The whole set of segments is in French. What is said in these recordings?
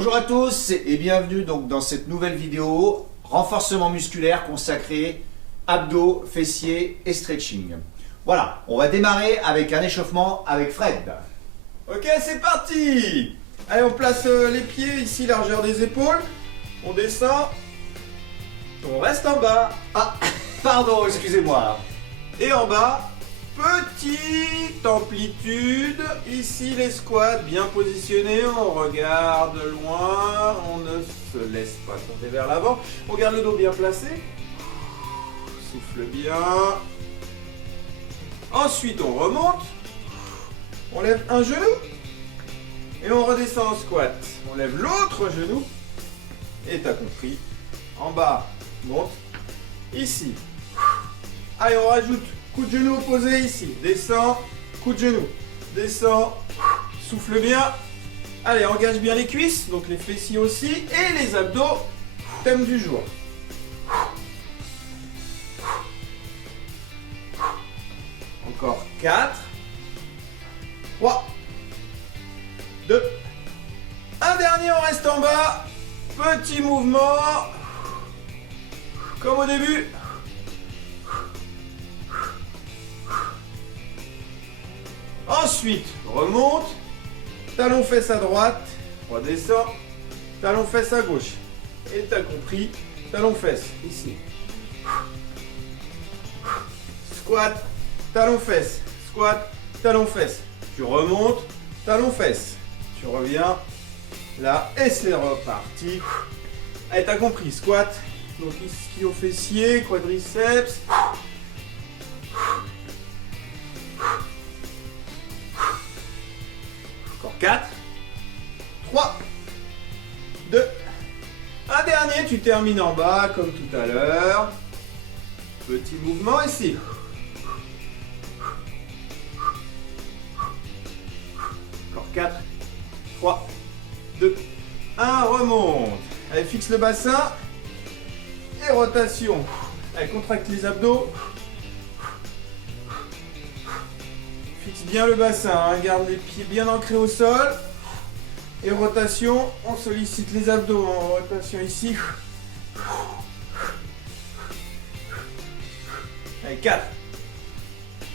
Bonjour à tous et bienvenue donc dans cette nouvelle vidéo renforcement musculaire consacré abdos, fessiers et stretching. Voilà, on va démarrer avec un échauffement avec Fred. Ok, c'est parti. Allez, on place les pieds ici, largeur des épaules. On descend. On reste en bas. Ah, pardon, excusez-moi. Et en bas, petite amplitude. Ici, les squats bien positionnés. On regarde loin. On ne se laisse pas tomber vers l'avant. On garde le dos bien placé. Souffle bien. Ensuite, on remonte. On lève un genou. Et on redescend en squat. On lève l'autre genou. Et t'as compris. En bas, monte. Ici. Allez, on rajoute coup de genou opposé ici. Descend, coup de genou. Descend, souffle bien. Allez, engage bien les cuisses, donc les fessiers aussi. Et les abdos, thème du jour. Encore 4. 3. 2. Un dernier, on reste en bas. Petit mouvement. Comme au début. Ensuite, remonte. Talon fesse à droite. Redescend. Talon fesse à gauche. Et t'as compris. Talon fesse ici. Squat. Talon fesse. Squat. Talon fesse. Tu remontes. Talon fesse. Tu reviens. Là. Et c'est reparti. Allez, t'as compris. Squat. Donc ischio fessier, quadriceps. Encore 4. 3. 2. Un dernier, tu termines en bas comme tout à l'heure. Petit mouvement ici. Encore 4. 3. 2. 1. Remonte. Allez, fixe le bassin. Et rotation. Allez, contracte les abdos. Fixe bien le bassin, hein. Garde les pieds bien ancrés au sol. Et rotation, on sollicite les abdos en rotation ici. Allez, 4.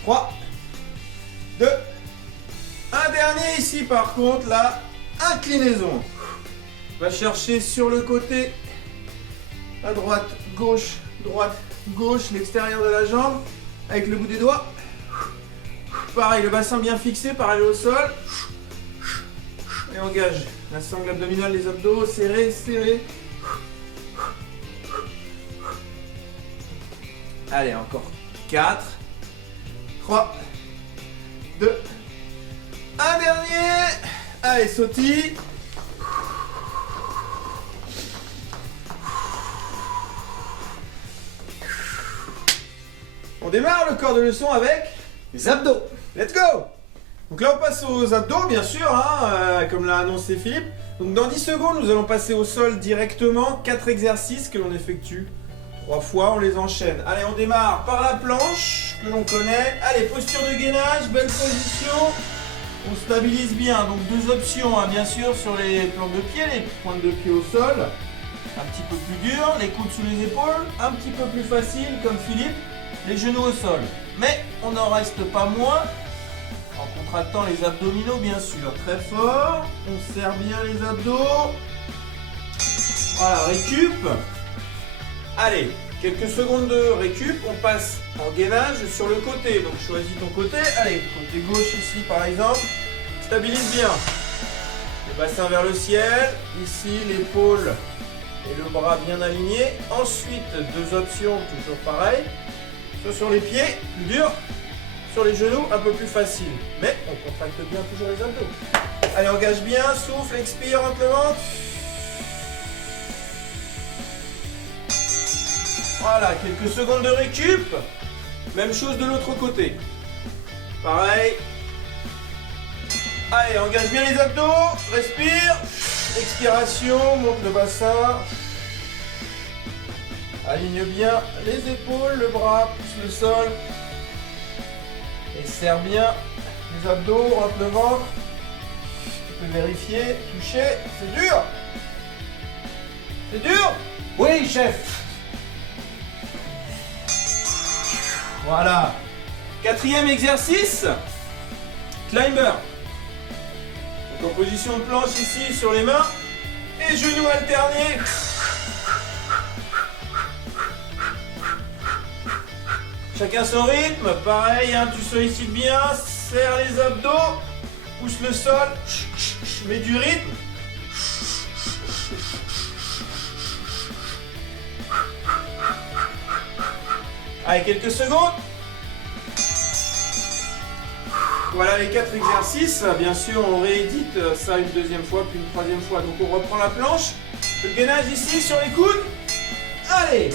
3. 2. Un dernier ici par contre, là, inclinaison. Va chercher sur le côté. À droite, gauche, l'extérieur de la jambe, avec le bout des doigts. Pareil, le bassin bien fixé, pareil au sol. Et engage la sangle abdominale, les abdos, serrés, serrés. Allez, encore 4, 3, 2, un dernier. Allez, sautille. On démarre le corps de leçon avec Les abdos. let's go. Donc là on passe aux abdos bien sûr, hein, comme l'a annoncé Philippe. Donc dans 10 secondes nous allons passer au sol directement, 4 exercices que l'on effectue 3 fois, on les enchaîne. Allez, on démarre par la planche que l'on connaît. Allez, posture de gainage, belle position. On stabilise bien, donc 2 options, hein, bien sûr, sur les plantes de pied, les pointes de pied au sol. Un petit peu plus dur, les coudes sous les épaules, un petit peu plus facile comme Philippe. Les genoux au sol, mais on n'en reste pas moins en contractant les abdominaux bien sûr, très fort, on serre bien les abdos, voilà, récup, allez, quelques secondes de récup, on passe en gainage sur le côté, donc choisis ton côté, allez, côté gauche ici par exemple, stabilise bien, le bassin vers le ciel, ici l'épaule et le bras bien alignés, ensuite 2 options, toujours pareil, sur les pieds, plus dur, sur les genoux, un peu plus facile. Mais on contracte bien toujours les abdos. Allez, engage bien, souffle, expire, rentre le ventre. Voilà, quelques secondes de récup. Même chose de l'autre côté. Pareil. Allez, engage bien les abdos, respire. Expiration, monte le bassin. Aligne bien les épaules, le bras, pousse le sol. Et serre bien les abdos, rentre le ventre. Tu peux vérifier, toucher, c'est dur. C'est dur? Oui, chef. Voilà. Quatrième exercice, climber. Donc en position de planche ici sur les mains et genoux alternés. Chacun son rythme, pareil, hein, tu sollicites bien, serre les abdos, pousse le sol, mets du rythme. Allez, quelques secondes. Voilà les 4 exercices. Bien sûr, on réédite ça une deuxième fois, puis une troisième fois. Donc on reprend la planche. Le gainage ici sur les coudes. Allez.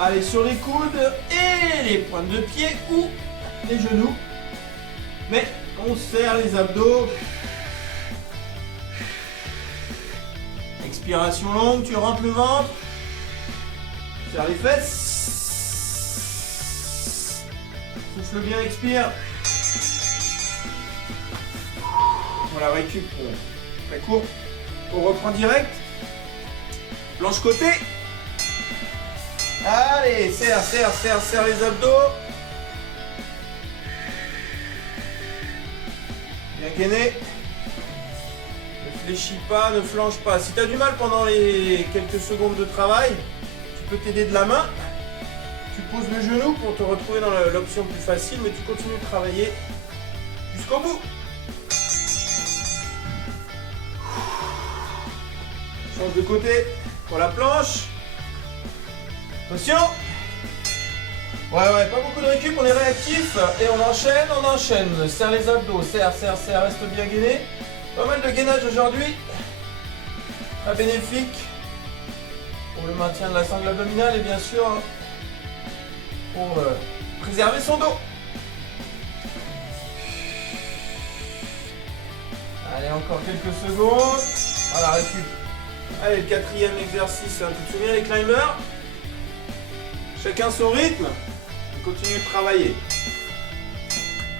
Allez, sur les coudes et les pointes de pied ou les genoux. Mais on serre les abdos. Expiration longue, tu rentres le ventre. Serre les fesses. Souffle bien, expire. Voilà, récup très court. On reprend direct. Planche côté. Allez, serre les abdos. Bien gainé. Ne fléchis pas, ne flanche pas. Si tu as du mal pendant les quelques secondes de travail, tu peux t'aider de la main. Tu poses le genou pour te retrouver dans l'option plus facile, mais tu continues de travailler jusqu'au bout. Change de côté pour la planche. Attention. Ouais, pas beaucoup de récup, on est réactif et on enchaîne. Serre les abdos, serre, reste bien gainé. Pas mal de gainage aujourd'hui. Très bénéfique pour le maintien de la sangle abdominale et bien sûr pour préserver son dos. Allez, encore quelques secondes. Voilà, récup. Allez, le quatrième exercice, hein. Tu te souviens les climbers? Chacun son rythme. On continue de travailler.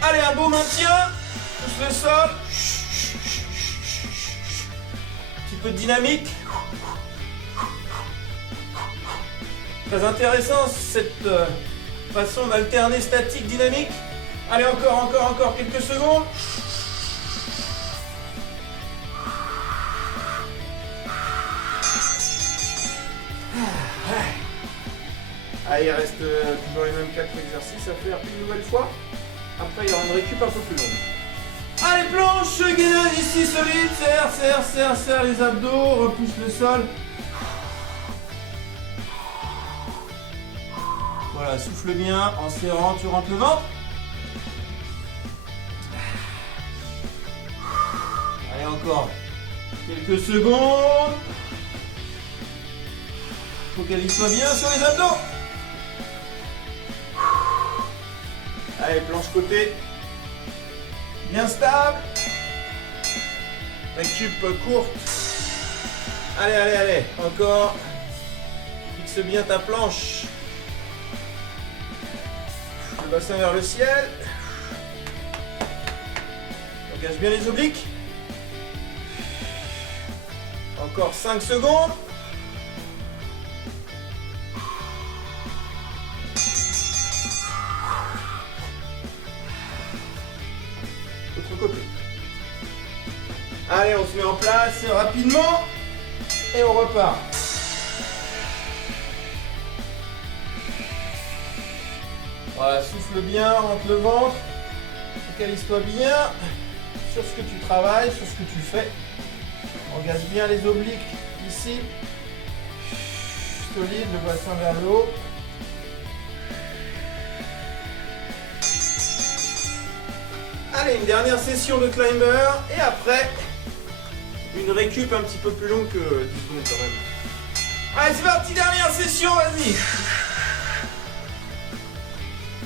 Allez, un beau maintien. Pousse le sol. Un petit peu de dynamique. Très intéressant cette façon d'alterner statique, dynamique. Allez, encore quelques secondes. Allez, il reste toujours les mêmes 4 exercices à faire une nouvelle fois. Après, il y aura une récup un peu plus longue. Allez, planche, gainage ici, solide. Serre les abdos, repousse le sol. Voilà, souffle bien, en serrant, tu rentres le ventre. Allez, encore quelques secondes. Focalise-toi bien sur les abdos. Allez, planche côté. Bien stable. Récup courte. Allez, encore. Fixe bien ta planche. Le bassin vers le ciel. Engage bien les obliques. Encore 5 secondes. Autre côté. Allez, on se met en place rapidement et on repart. Voilà, souffle bien, rentre le ventre, focalise-toi bien sur ce que tu travailles, sur ce que tu fais. Engage bien les obliques ici. Solide, le bassin vers le haut. Allez, une dernière session de climber et après une récup un petit peu plus longue que 10 secondes quand même. Allez, c'est parti, dernière session, vas-y.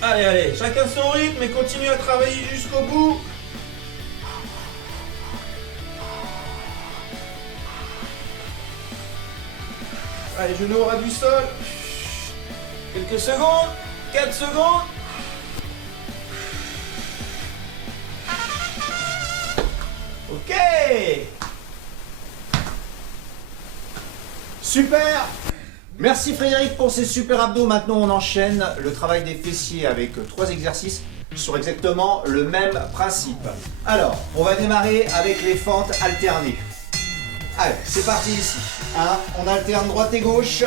Allez, chacun son rythme et continue à travailler jusqu'au bout. Allez, genou au ras du sol. Quelques secondes, 4 secondes. Ok. Super! Merci Frédéric pour ces super abdos. Maintenant on enchaîne le travail des fessiers avec 3 exercices sur exactement le même principe. Alors, on va démarrer avec les fentes alternées. Allez, c'est parti ici. Hein, on alterne droite et gauche.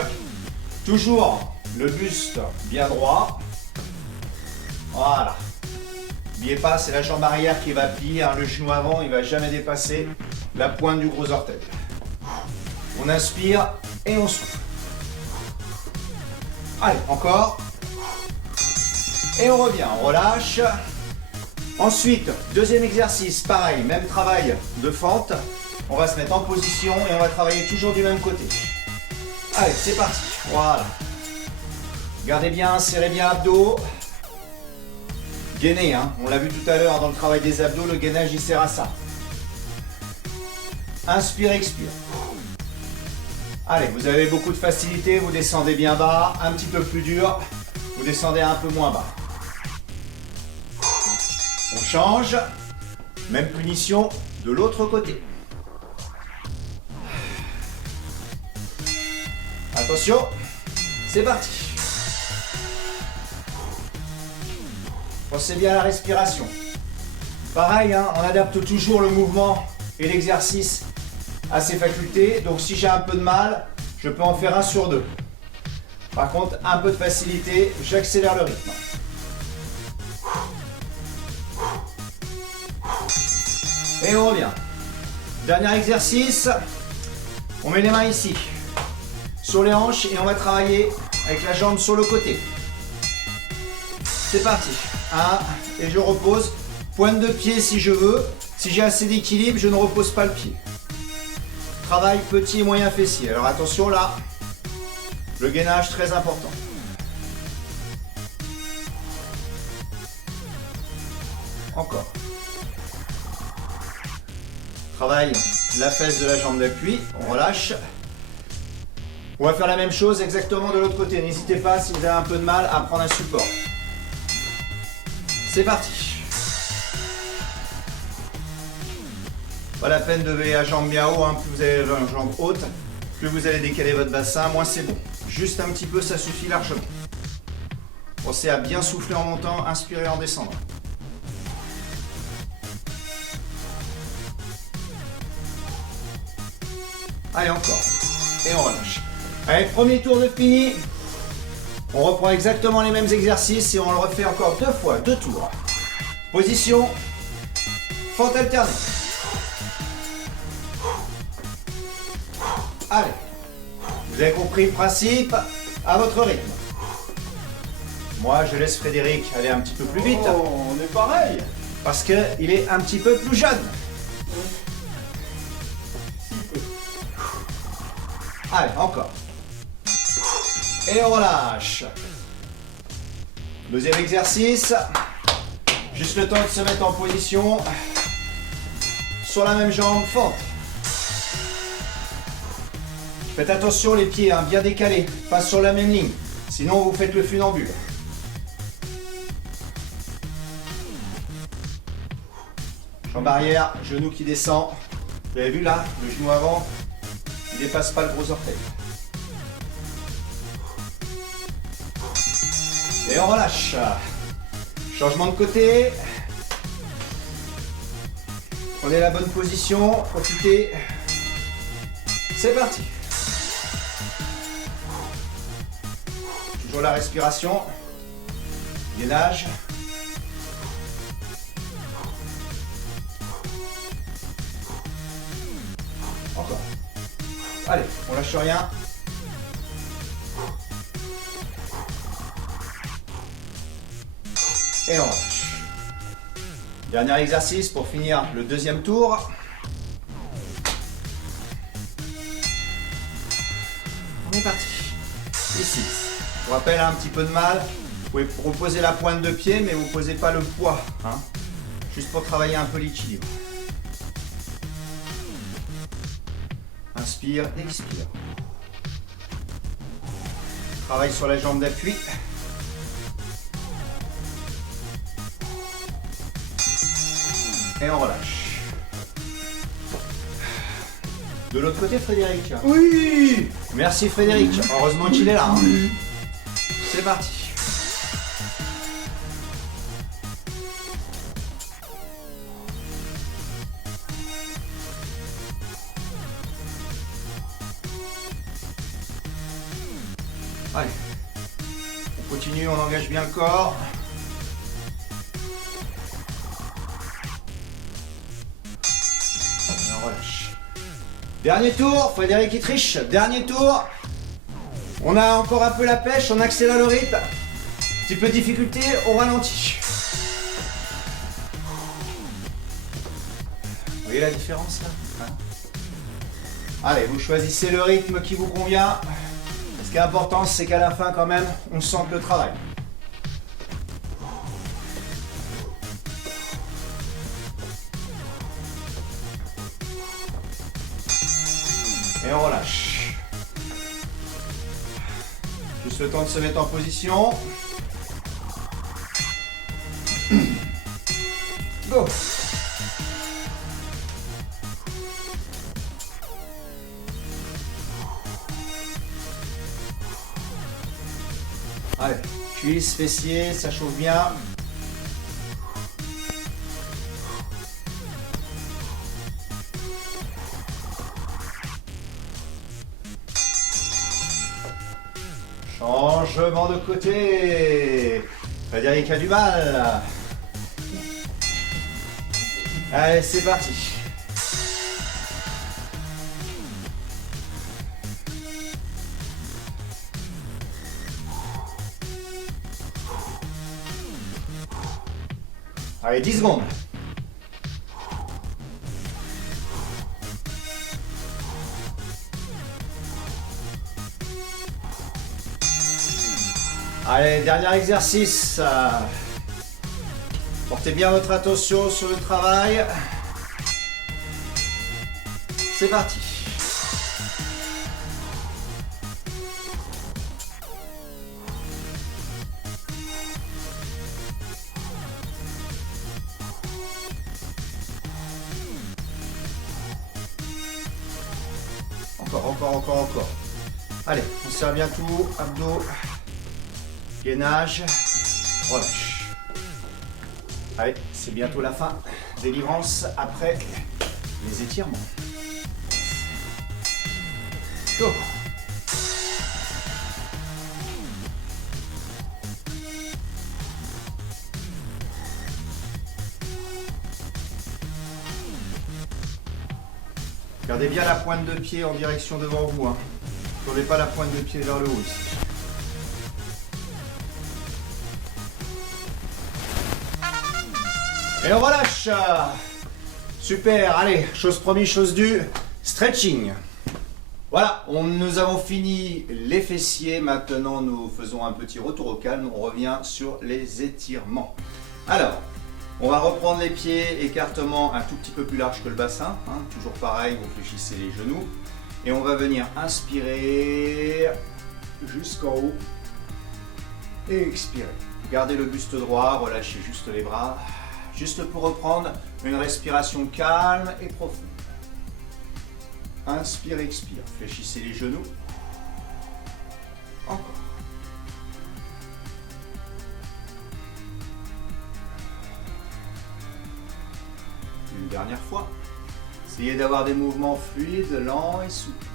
Toujours le buste bien droit. Voilà. N'oubliez pas, c'est la jambe arrière qui va plier. Hein, le genou avant, il ne va jamais dépasser la pointe du gros orteil. On inspire et on souffle. Allez, encore. Et on revient, on relâche. Ensuite, deuxième exercice, pareil, même travail de fente. On va se mettre en position et on va travailler toujours du même côté. Allez, c'est parti. Voilà. Gardez bien, serrez bien abdos. Gainez, hein. On l'a vu tout à l'heure dans le travail des abdos, le gainage il sert à ça. Inspire, expire. Allez, vous avez beaucoup de facilité, vous descendez bien bas, un petit peu plus dur, vous descendez un peu moins bas. On change, même punition de l'autre côté. Attention, c'est parti. Pensez bien à la respiration. Pareil, hein, on adapte toujours le mouvement et l'exercice à ses facultés. Donc si j'ai un peu de mal, je peux en faire 1 sur 2. Par contre, un peu de facilité, j'accélère le rythme. Et on revient. Dernier exercice. On met les mains ici, sur les hanches, et on va travailler avec la jambe sur le côté. C'est parti. 1, et je repose. Pointe de pied si je veux. Si j'ai assez d'équilibre, je ne repose pas le pied. Travail petit et moyen fessier. Alors attention là, le gainage très important. Encore. Travaille la fesse de la jambe d'appui, on relâche. On va faire la même chose exactement de l'autre côté. N'hésitez pas si vous avez un peu de mal à prendre un support. C'est parti. Pas la peine de lever la jambe bien haut, hein. Plus vous avez la jambe haute, plus vous allez décaler votre bassin, moins c'est bon. Juste un petit peu, ça suffit largement. Pensez à bien souffler en montant, inspirer en descendant. Allez, encore. Et on relâche. Allez, premier tour de fini. On reprend exactement les mêmes exercices et on le refait encore 2 fois, 2 tours. Position, fente alternée. Allez, vous avez compris le principe, à votre rythme. Moi, je laisse Frédéric aller un petit peu plus vite. Oh, on est pareil. Parce qu'il est un petit peu plus jeune. Allez, encore. Et on relâche. Deuxième exercice. Juste le temps de se mettre en position. Sur la même jambe, fente. Faites attention les pieds, hein, bien décalés, pas sur la même ligne. Sinon vous faites le funambule. Jambe arrière, genou qui descend. Vous avez vu là, le genou avant, il ne dépasse pas le gros orteil. Et on relâche. Changement de côté. Prenez la bonne position, profitez. C'est parti. Toujours la respiration. Gainage. Encore. Allez, on lâche rien. Et on relâche. Dernier exercice pour finir le deuxième tour. On est parti. Ici. Je vous rappelle, un petit peu de mal. Vous pouvez reposer la pointe de pied, mais vous ne posez pas le poids. Hein, juste pour travailler un peu l'équilibre. Inspire, expire. Travaille sur la jambe d'appui. Et on relâche. De l'autre côté, Frédéric. Oui. Merci Frédéric, heureusement qu'il est là. Hein. C'est parti. Allez, on continue, on engage bien le corps. Et on relâche. Dernier tour, Frédéric qui triche. Dernier tour. On a encore un peu la pêche, on accélère le rythme. Petit peu de difficulté, on ralentit. Vous voyez la différence là, hein? Allez, vous choisissez le rythme qui vous convient. Ce qui est important, c'est qu'à la fin, quand même, on sente le travail. Et on relâche. Juste le temps de se mettre en position. Go! Allez, cuisse, fessier, ça chauffe bien. Changement de côté. Frédéric a du mal. Allez, c'est parti. Allez, 10 secondes. Allez, dernier exercice. Portez bien votre attention sur le travail. C'est parti. Encore. Allez, on serre bien tout, abdos, gainage, relâche. Allez, c'est bientôt la fin. Délivrance après les étirements. Go! Gardez bien la pointe de pied en direction devant vous. Hein. Ne tournez pas la pointe de pied vers le haut ici. Et on relâche. Super, allez, chose promise, chose due, stretching. Voilà, nous avons fini les fessiers. Maintenant, nous faisons un petit retour au calme. On revient sur les étirements. Alors, on va reprendre les pieds, écartement un tout petit peu plus large que le bassin. Hein. Toujours pareil, vous fléchissez les genoux. Et on va venir inspirer jusqu'en haut. Et expirer. Gardez le buste droit, relâchez juste les bras. Juste pour reprendre une respiration calme et profonde. Inspire, expire. Fléchissez les genoux. Encore. Une dernière fois. Essayez d'avoir des mouvements fluides, lents et souples.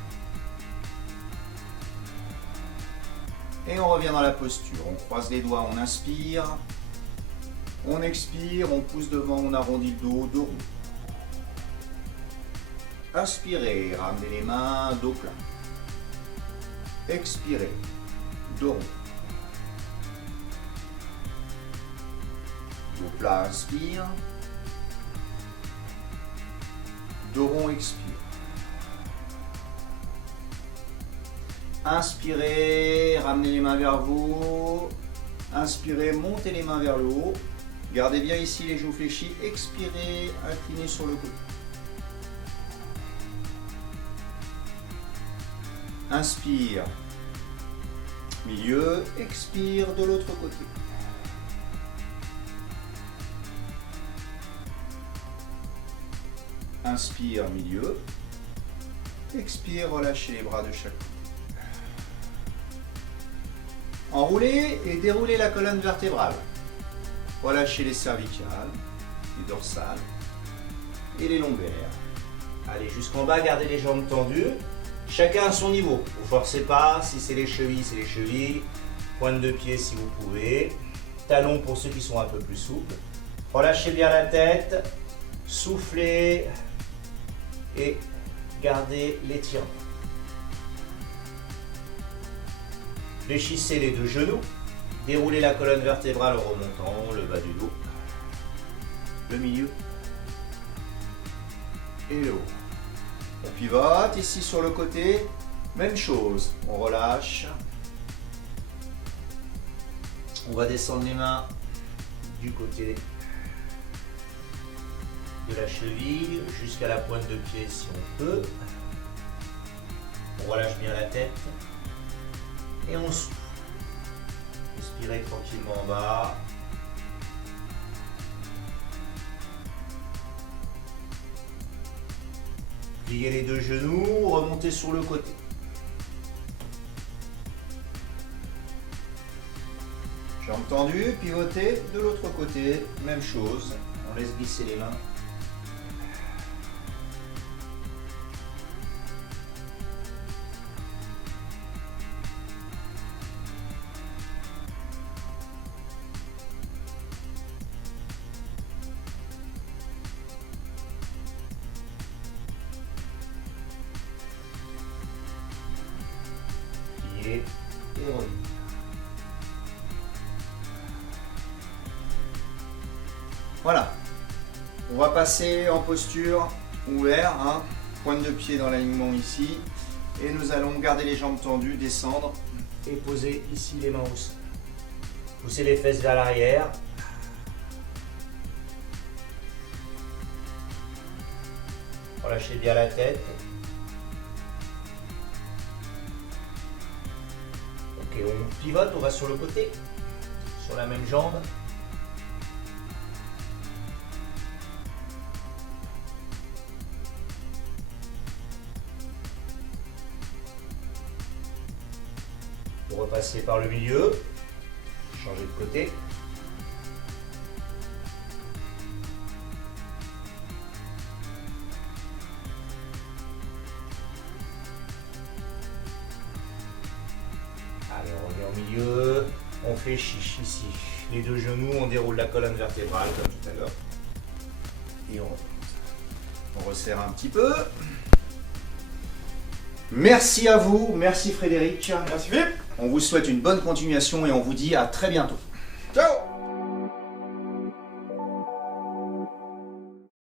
Et on revient dans la posture. On croise les doigts, on inspire. On expire, on pousse devant, on arrondit le dos, dos rond. Inspirez, ramenez les mains, dos plat. Expirez, dos rond. Dos plat, inspire. Dos rond, expire. Inspirez, ramenez les mains vers vous. Inspirez, montez les mains vers le haut. Gardez bien ici les genoux fléchis. Expirez, inclinez sur le côté. Inspire, milieu, expire de l'autre côté. Inspire, milieu. Expire, relâchez les bras de chaque côté. Enroulez et déroulez la colonne vertébrale. Relâchez les cervicales, les dorsales et les lombaires. Allez jusqu'en bas, gardez les jambes tendues. Chacun à son niveau. Vous ne forcez pas. Si c'est les chevilles, c'est les chevilles. Pointe de pied si vous pouvez. Talons pour ceux qui sont un peu plus souples. Relâchez bien la tête. Soufflez. Et gardez l'étirement. Fléchissez les deux genoux. Déroulez la colonne vertébrale en remontant le bas du dos. Le milieu. Et le haut. On pivote ici sur le côté. Même chose. On relâche. On va descendre les mains du côté de la cheville jusqu'à la pointe de pied si on peut. On relâche bien la tête et on souffle. Respirez tranquillement en bas. Pliez les deux genoux, remontez sur le côté. Jambes tendues, pivotez de l'autre côté, même chose. On laisse glisser les mains. Et revenez. Voilà. On va passer en posture ouverte, hein. Pointe de pied dans l'alignement ici. Et nous allons garder les jambes tendues, descendre et poser ici les mains au sol. Poussez les fesses vers l'arrière. Relâchez bien la tête. Ok, on pivote, on va sur le côté, sur la même jambe. Vous repassez par le milieu, changez de côté. Allez, on revient au milieu, on fait chiche ici. Les deux genoux, on déroule la colonne vertébrale comme tout à l'heure. Et on resserre un petit peu. Merci à vous, merci Frédéric. Merci Philippe. On vous souhaite une bonne continuation et on vous dit à très bientôt.